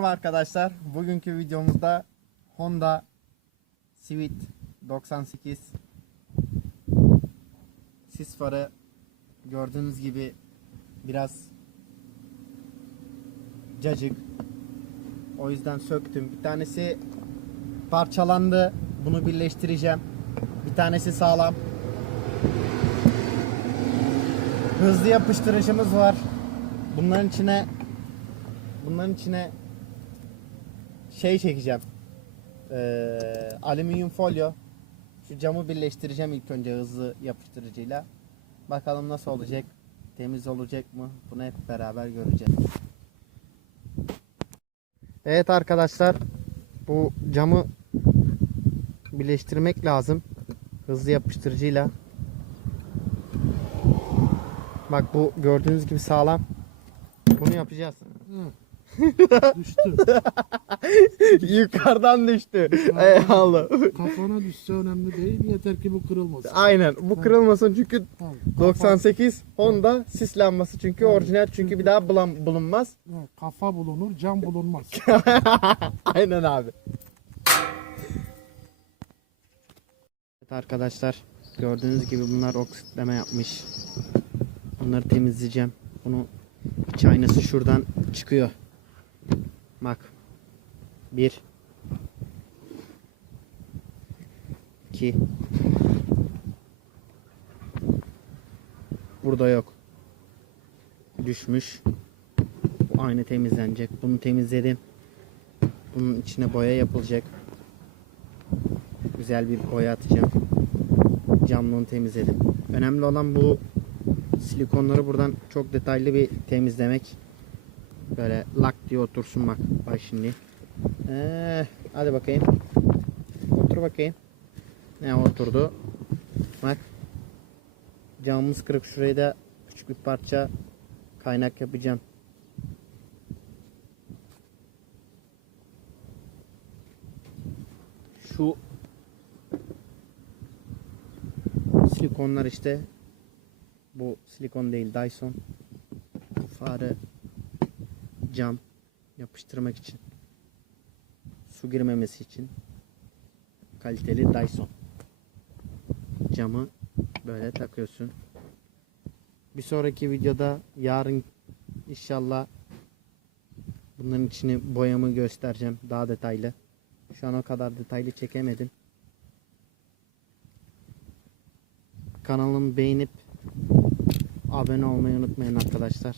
Merhaba arkadaşlar. Bugünkü videomuzda Honda Civic 98 sis farı gördüğünüz gibi biraz cacık. O yüzden söktüm. Bir tanesi parçalandı. Bunu birleştireceğim. Bir tanesi sağlam. Hızlı yapıştırıcımız var. Bunların içine şey çekeceğim. Alüminyum folyo. Şu camı birleştireceğim ilk önce hızlı yapıştırıcıyla. Bakalım nasıl olacak? Temiz olacak mı? Bunu hep beraber göreceğiz. Evet arkadaşlar, bu camı birleştirmek lazım hızlı yapıştırıcıyla. Bak, bu gördüğünüz gibi sağlam. Bunu yapacağız. Düştü. Yukarıdan düştü. Eyvallah. Kafana düşse önemli değil. Yeter ki bu kırılmasın. Aynen. Bu kırılmasın çünkü Tamam. 98 Honda sis lambası çünkü orijinal, çünkü bir daha bulunmaz. Kafa bulunur, cam bulunmaz. Aynen abi. Evet arkadaşlar, gördüğünüz gibi bunlar oksitleme yapmış. Bunları temizleyeceğim. Bunu iç aynası şuradan çıkıyor. Bak. 1 2 Burada yok. Düşmüş. Bu aynı temizlenecek. Bunu temizledim. Bunun içine boya yapılacak. Güzel bir boya atacağım. Camlığını temizledim. Önemli olan bu silikonları buradan çok detaylı bir temizlemek. Böyle lak diye otursun bak. Bak şimdi. Hadi bakayım. Otur bakayım. Ne oturdu? Bak. Camımız kırık. Şuraya da küçük bir parça kaynak yapacağım. Şu silikonlar işte. Bu silikon değil, Dyson. Farı cam yapıştırmak için, su girmemesi için kaliteli Dyson. Camı böyle takıyorsun. Bir sonraki videoda yarın inşallah bunların içini boyamı göstereceğim daha detaylı. Şu an o kadar detaylı çekemedim. Kanalımı beğenip abone olmayı unutmayın arkadaşlar.